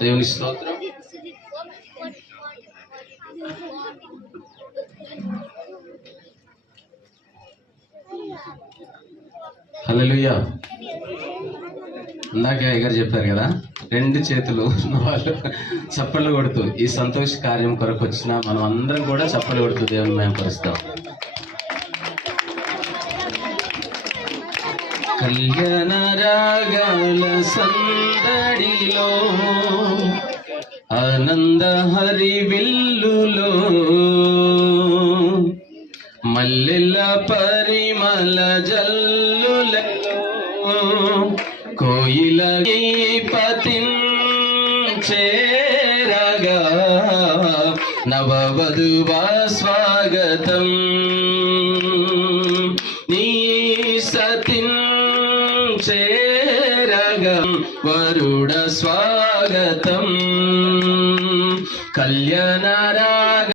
దేవుని స్తోత్రం. హల్లెలూయా. ఇందాక అయ్యగారు చెప్పారు కదా, 2 చేతులు వాళ్ళు చప్పట్లు కొడుతూ ఈ సంతోష కార్యం కొరకు వచ్చిన మనం అందరం కూడా చప్పట్లు కొడుతూ దేవుని మహిమపరుస్తాం. కళ్యాణ రాగాల సందడిలో, ఆనంద హరివిల్లులో, మల్లెల పరిమళ జల్లులలో, కోయిల పతించేరగా, నవవధువా స్వాగతం, నీ సతించేరగా వరుడ స్వాగతం. కళ్యాణ